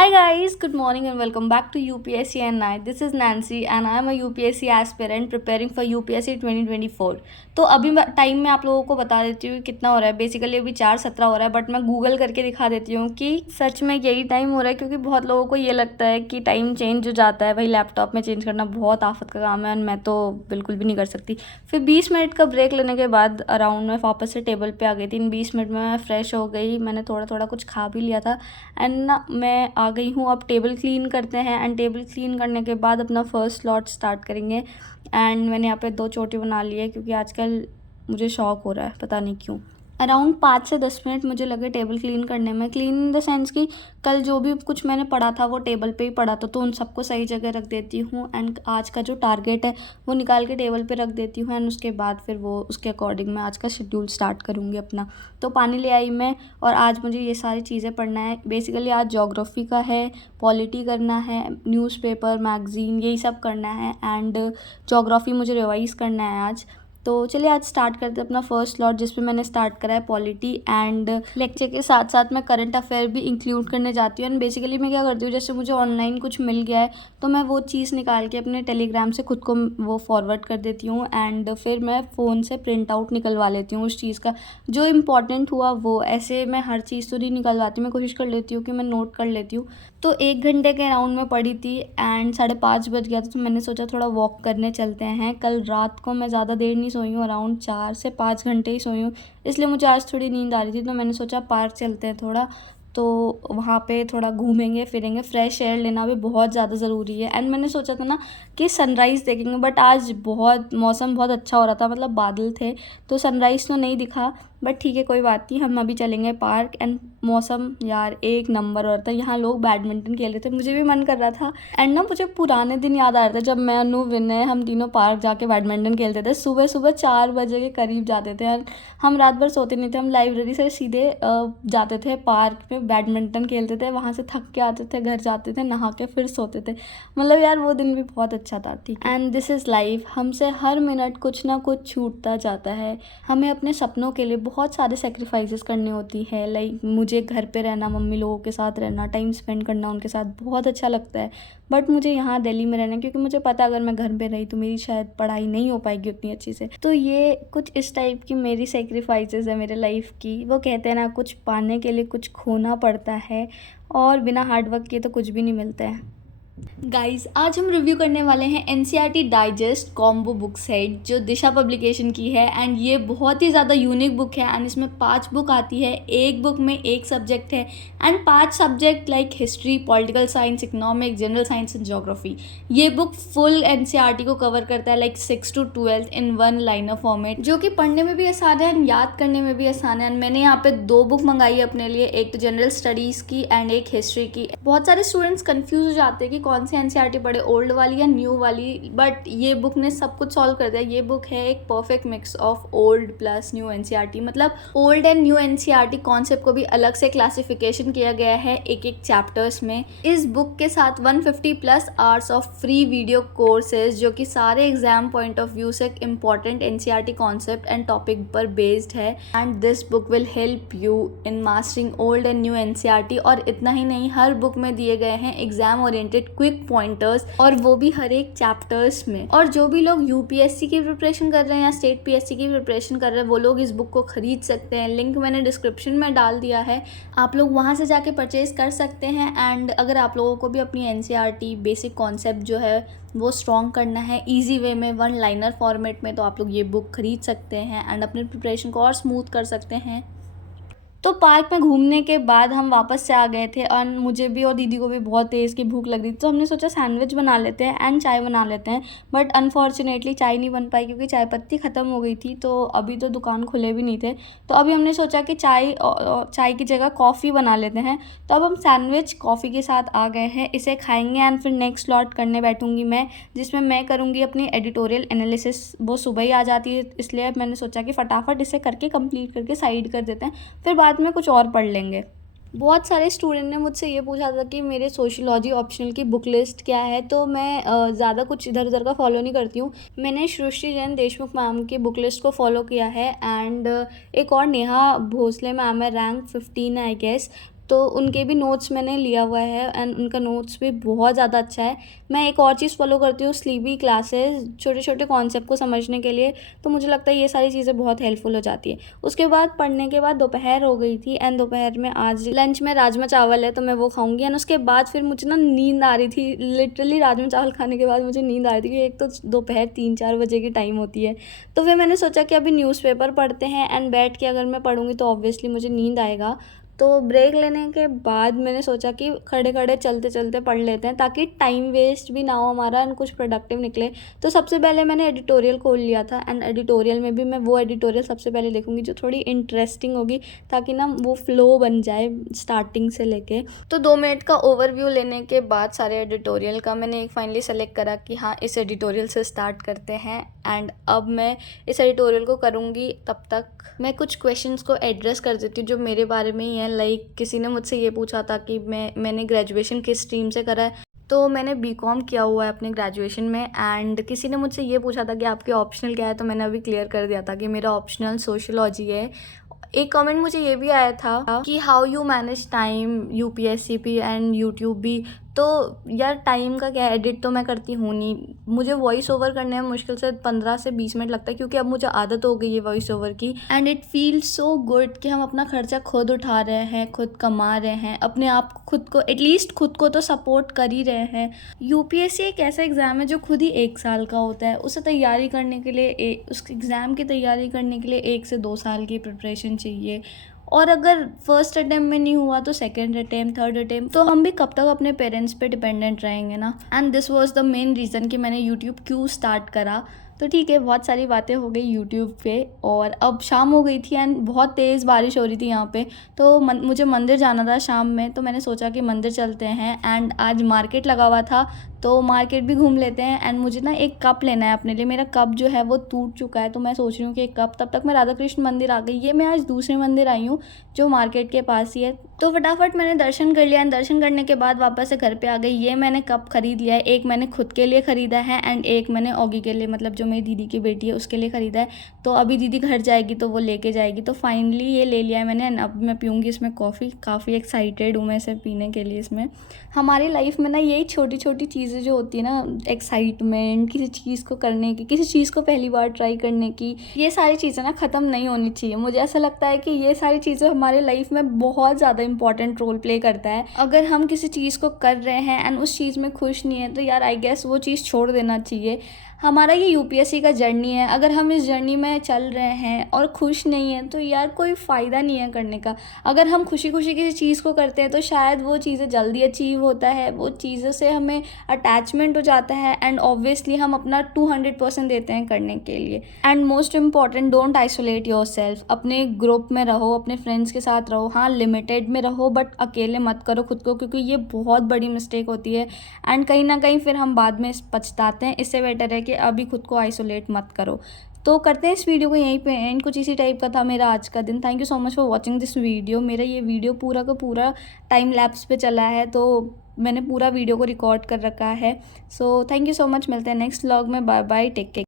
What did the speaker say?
Hi guys, good morning and welcome back to UPSC and I. This is Nancy and I am a UPSC aspirant preparing for UPSC 2024. तो अभी time मैं आप लोगों को बता देती हूँ कितना हो रहा है। बेसिकली अभी 4:17 हो रहा है, बट मैं गूगल करके दिखा देती हूँ कि सच में यही टाइम हो रहा है, क्योंकि बहुत लोगों को ये लगता है कि टाइम चेंज हो जाता है। भाई लैपटॉप में चेंज करना बहुत आफत का काम है और मैं तो बिल्कुल भी नहीं कर सकती। फिर 20 मिनट का ब्रेक लेने के बाद अराउंड मैं वापस से टेबल पे आ गई थी। इन 20 मिनट में मैं फ्रेश हो गई, मैंने थोड़ा थोड़ा कुछ खा भी लिया था एंड ना मैं आ गई हूँ। अब टेबल क्लीन करते हैं एंड टेबल क्लीन करने के बाद अपना फर्स्ट स्लॉट स्टार्ट करेंगे। एंड मैंने यहाँ पे 2 चोटी बना ली है, क्योंकि आजकल मुझे शौक हो रहा है, पता नहीं क्यों। अराउंड 5 से 10 मिनट मुझे लगे टेबल क्लीन करने में। क्लीन इन द सेंस कि कल जो भी कुछ मैंने पढ़ा था वो टेबल पे ही पढ़ा था, तो उन सबको सही जगह रख देती हूँ एंड आज का जो टारगेट है वो निकाल के टेबल पे रख देती हूँ एंड उसके बाद फिर वो उसके अकॉर्डिंग मैं आज का शेड्यूल स्टार्ट करूँगी अपना। तो पानी ले आई मैं और आज मुझे ये सारी चीज़ें पढ़ना है। बेसिकली आज ज्योग्राफी का है, पॉलिटी करना है, न्यूज़पेपर, मैगज़ीन, यही सब करना है एंड ज्योग्राफी मुझे रिवाइज़ करना है आज। तो चलिए आज स्टार्ट करते हैं अपना फर्स्ट स्लॉट, जिसमें मैंने स्टार्ट करा है पॉलिटी एंड लेक्चर के साथ साथ मैं करंट अफेयर भी इंक्लूड करने जाती हूँ। एंड बेसिकली मैं क्या करती हूँ, जैसे मुझे ऑनलाइन कुछ मिल गया है तो मैं वो चीज़ निकाल के अपने टेलीग्राम से खुद को वो फॉरवर्ड कर देती हूँ एंड फिर मैं फ़ोन से प्रिंट आउट निकलवा लेती हूँ उस चीज़ का जो इम्पोर्टेंट हुआ वो। ऐसे मैं हर चीज़ तो नहीं निकलवाती, मैं कोशिश कर लेती हूँ कि मैं नोट कर लेती हूँ। तो 1 घंटे के अराउंड में पड़ी थी एंड 5:30 बज गया था, तो मैंने सोचा थोड़ा वॉक करने चलते हैं। कल रात को मैं ज़्यादा देर नहीं सोई हूँ, अराउंड 4 से 5 घंटे ही सोई हूँ, इसलिए मुझे आज थोड़ी नींद आ रही थी। तो मैंने सोचा पार्क चलते हैं थोड़ा, तो वहाँ पे थोड़ा घूमेंगे फिरेंगे, फ्रेश एयर लेना भी बहुत ज़्यादा ज़रूरी है। एंड मैंने सोचा था ना कि सनराइज़ देखेंगे, बट आज बहुत मौसम बहुत अच्छा हो रहा था, मतलब बादल थे तो सनराइज़ तो नहीं दिखा, बट ठीक है कोई बात नहीं। हम अभी चलेंगे पार्क एंड मौसम यार एक नंबर हो रहा था। यहाँ लोग बैडमिंटन खेल रहे थे, मुझे भी मन कर रहा था एंड ना मुझे पुराने दिन याद आ रहे थे जब मैं, अनु, विनय, हम तीनों पार्क जाके बैडमिंटन खेलते थे। सुबह सुबह 4 बजे के करीब जाते थे और हम रात भर सोते नहीं थे। हम लाइब्रेरी से सीधे जाते थे पार्क में, बैडमिंटन खेलते थे, वहाँ से थक के आते थे, घर जाते थे, नहा के फिर सोते थे। मतलब यार वो दिन भी बहुत अच्छा था। ठीक है, एंड दिस इज़ लाइफ। हमसे हर मिनट कुछ ना कुछ छूटता जाता है। हमें अपने सपनों के लिए बहुत सारे सेक्रीफाइसेस करनी होती है। लाइक मुझे घर पे रहना, मम्मी लोगों के साथ रहना, टाइम स्पेंड करना उनके साथ बहुत अच्छा लगता है, बट मुझे यहाँ दिल्ली में रहना, क्योंकि मुझे पता अगर मैं घर पे रही तो मेरी शायद पढ़ाई नहीं हो पाएगी उतनी अच्छी से। तो ये कुछ इस टाइप की मेरी सेक्रीफाइसेस है मेरे लाइफ की। वो कहते हैं ना, कुछ पाने के लिए कुछ खोना पड़ता है और बिना हार्डवर्क किए तो कुछ भी नहीं मिलता है। गाइस आज हम रिव्यू करने वाले हैं NCERT digest combo book set, जो दिशा पब्लिकेशन की है एंड ये बहुत ही ज़्यादा यूनिक बुक है एंड इसमें 5 बुक आती है। एक बुक में एक सब्जेक्ट है and 5 subject like history, political science, economic, general science and geography. ये बुक फुल एनसीईआरटी को कवर करता है, like 6 to 12 in one liner format, जो कि पढ़ने में भी आसान है एंड याद करने में भी आसान है। एंड मैंने यहाँ पे 2 बुक मंगाई है अपने लिए, एक तो जनरल स्टडीज़ की एंड एक हिस्ट्री की। बहुत सारे स्टूडेंट्स कंफ्यूज हो जाते हैं कि कौन सी एनसीईआरटी पढ़े, ओल्ड वाली या न्यू वाली, बट ये बुक ने सब कुछ सॉल्व कर दिया। ये बुक है एक perfect mix of old plus new NCERT, मतलब old and new NCERT concept को भी अलग से क्लासिफिकेशन किया गया है एक एक चैप्टर्स में। इस बुक के साथ 150+ hours of free video courses, जो कि सारे एग्जाम पॉइंट ऑफ व्यू से एक important NCERT concept and topic पर बेस्ड है। And this book will help you in mastering old and new NCERT. और इतना ही नहीं, हर बुक में दिए गए हैं एग्जाम ओरिएंटेड क्विक पॉइंटर्स, और वो भी हर एक चैप्टर्स में। और जो भी लोग यूपीएससी की प्रिपरेशन कर रहे हैं या स्टेट पीएससी की प्रिपरेशन कर रहे हैं, वो लोग इस बुक को खरीद सकते हैं। लिंक मैंने डिस्क्रिप्शन में डाल दिया है, आप लोग वहाँ से जाके परचेज कर सकते हैं। एंड अगर आप लोगों को भी अपनी एनसीईआरटी बेसिक कॉन्सेप्ट जो है वो स्ट्रॉन्ग करना है ईजी वे में, वन लाइनर फॉर्मेट में, तो आप लोग ये बुक खरीद सकते हैं एंड अपने प्रिपरेशन को और स्मूथ कर सकते हैं। तो पार्क में घूमने के बाद हम वापस से आ गए थे और मुझे भी और दीदी को भी बहुत तेज़ की भूख लग रही थी, तो हमने सोचा सैंडविच बना लेते हैं एंड चाय बना लेते हैं। बट अनफॉर्चुनेटली चाय नहीं बन पाई, क्योंकि चाय पत्ती ख़त्म हो गई थी, तो अभी तो दुकान खुले भी नहीं थे। तो अभी हमने सोचा कि चाय की जगह कॉफ़ी बना लेते हैं। तो अब हम सैंडविच कॉफ़ी के साथ आ गए हैं, इसे खाएंगे एंड फिर नेक्स्ट स्लॉट करने बैठूंगी मैं, जिसमें मैं करूँगी अपनी एडिटोरियल एनालिसिस। वो सुबह ही आ जाती है, इसलिए मैंने सोचा कि फटाफट इसे करके कंप्लीट करके साइड कर देते हैं, फिर बाद में कुछ और पढ़ लेंगे। बहुत सारे स्टूडेंट ने मुझसे ये पूछा था कि मेरे सोशियोलॉजी ऑप्शनल की बुक लिस्ट क्या है, तो मैं ज़्यादा कुछ इधर उधर का फॉलो नहीं करती हूँ। मैंने सृष्टि जैन देशमुख मैम की बुक लिस्ट को फॉलो किया है एंड एक और नेहा भोसले मैम है, रैंक 15 आई गेस। तो उनके भी नोट्स मैंने लिया हुआ है एंड उनका नोट्स भी बहुत ज़्यादा अच्छा है। मैं एक और चीज़ फ़ॉलो करती हूँ, स्लीपी क्लासेस, छोटे छोटे कॉन्सेप्ट को समझने के लिए, तो मुझे लगता है ये सारी चीज़ें बहुत हेल्पफुल हो जाती है। उसके बाद पढ़ने के बाद दोपहर हो गई थी एंड दोपहर में आज लंच में राजमा चावल है तो मैं वो खाऊंगी। एंड उसके बाद फिर मुझे ना नींद आ रही थी, लिटरली राजमा चावल खाने के बाद मुझे नींद आ रही थी, क्योंकि एक तो दोपहर 3-4 बजे की टाइम होती है। तो फिर मैंने सोचा कि अभी न्यूज़पेपर पढ़ते हैं एंड बैठ के अगर मैं पढ़ूंगी तो ऑब्वियसली मुझे नींद आएगा। तो ब्रेक लेने के बाद मैंने सोचा कि खड़े खड़े चलते चलते पढ़ लेते हैं, ताकि टाइम वेस्ट भी ना हो हमारा एंड कुछ प्रोडक्टिव निकले। तो सबसे पहले मैंने एडिटोरियल खोल लिया था एंड एडिटोरियल में भी मैं वो एडिटोरियल सबसे पहले देखूंगी जो थोड़ी इंटरेस्टिंग होगी, ताकि ना वो फ्लो बन जाए स्टार्टिंग से लेके। तो 2 मिनट का ओवरव्यू लेने के बाद सारे एडिटोरियल का मैंने एक फाइनली सेलेक्ट करा कि हाँ इस एडिटोरियल से स्टार्ट करते हैं। एंड अब मैं इस एडिटोरियल को करूँगी, तब तक मैं कुछ क्वेश्चंस को एड्रेस कर देती हूँ जो मेरे बारे में ही है। लाइक किसी ने मुझसे ये पूछा था कि मैंने ग्रेजुएशन किस स्ट्रीम से करा है, तो मैंने बीकॉम किया हुआ है अपने ग्रेजुएशन में। एंड किसी ने मुझसे ये पूछा था कि आपके ऑप्शनल क्या है, तो मैंने अभी क्लियर कर दिया था कि मेरा ऑप्शनल सोशियोलॉजी है। एक कमेंट मुझे ये भी आया था कि हाउ यू मैनेज टाइम यूपीएससीपी एंड यूट्यूब भी। तो यार टाइम का क्या, एडिट तो मैं करती हूँ नहीं, मुझे वॉइस ओवर करने में मुश्किल से 15 से 20 मिनट लगता है, क्योंकि अब मुझे आदत हो गई है वॉइस ओवर की। And it feels so good कि हम अपना खर्चा खुद उठा रहे हैं, खुद कमा रहे हैं, अपने आप को खुद को एटलीस्ट खुद को तो सपोर्ट कर ही रहे हैं। यूपीएससी एक ऐसा एग्ज़ाम है जो खुद ही 1 साल का होता है। उसे तैयारी करने के लिए उस एग्ज़ाम की तैयारी करने के लिए 1 से 2 साल की प्रिपरेशन चाहिए। और अगर फर्स्ट अटेम्प्ट में नहीं हुआ तो सेकंड अटेम्प्ट, थर्ड अटेम्प्ट, तो हम भी कब तक अपने पेरेंट्स पे डिपेंडेंट रहेंगे ना। And this was the main reason कि मैंने यूट्यूब क्यों स्टार्ट करा। तो ठीक है, बहुत सारी बातें हो गई यूट्यूब पे, और अब शाम हो गई थी एंड बहुत तेज़ बारिश हो रही थी यहाँ पे। तो मुझे मंदिर जाना था शाम में, तो मैंने सोचा कि मंदिर चलते हैं। एंड आज मार्केट लगा हुआ था तो मार्केट भी घूम लेते हैं। एंड मुझे ना एक कप लेना है अपने लिए, मेरा कप जो है वो टूट चुका है, तो मैं सोच रही हूँ कि एक कप। तब तक मैं राधा कृष्ण मंदिर आ गई। ये मैं आज दूसरे मंदिर आई हूँ जो मार्केट के पास ही है। तो फटाफट मैंने दर्शन कर लिया एंड दर्शन करने के बाद वापस से घर पे आ गई। ये मैंने कप खरीद लिया है, एक मैंने खुद के लिए ख़रीदा है एंड एक मैंने ऑगी के लिए, मतलब जो मेरी दीदी की बेटी है उसके लिए ख़रीदा है। तो अभी दीदी घर जाएगी तो वो लेके जाएगी। तो फाइनली ये ले लिया है मैंने एंड अब मैं पीऊँगी इसमें कॉफ़ी। काफ़ी एक्साइटेड हूँ मैं इसे पीने के लिए। इसमें हमारी लाइफ में ना यही छोटी छोटी चीज़ें जो होती है ना, एक्साइटमेंट किसी चीज़ को करने की, किसी चीज़ को पहली बार ट्राई करने की, ये सारी चीज़ें ना ख़त्म नहीं होनी चाहिए। मुझे ऐसा लगता है कि ये सारी चीज़ें हमारे लाइफ में बहुत ज़्यादा इंपॉर्टेंट रोल प्ले करता है। अगर हम किसी चीज़ को कर रहे हैं एंड उस चीज़ में खुश नहीं है, तो यार आई गेस वो चीज़ छोड़ देना चाहिए। हमारा ये यूपीएससी का जर्नी है, अगर हम इस जर्नी में चल रहे हैं और खुश नहीं है तो यार कोई फ़ायदा नहीं है करने का। अगर हम खुशी खुशी किसी चीज़ को करते हैं तो शायद वो चीज़ें जल्दी अचीव होता है, वो चीज़ों से हमें अटैचमेंट हो जाता है एंड ऑब्वियसली हम अपना 200% देते हैं करने के लिए। And most important, don't isolate your self. अपने ग्रुप में रहो, अपने फ्रेंड्स के साथ रहो, हाँ लिमिटेड में रहो, बट अकेले मत करो खुद को, क्योंकि ये बहुत बड़ी मिस्टेक होती है एंड कहीं ना कहीं फिर हम बाद में पछताते हैं। इससे बेटर है कि अभी खुद को आइसोलेट मत करो। तो करते हैं इस वीडियो को यहीं पे एंड। कुछ इसी टाइप का था मेरा आज का दिन। Thank you so much for watching this video. मेरा ये वीडियो पूरा का पूरा टाइम लैप्स पे चला है, तो मैंने पूरा वीडियो को रिकॉर्ड कर रखा है। So thank you so much, मिलते हैं नेक्स्ट व्लॉग में। Bye bye, take care.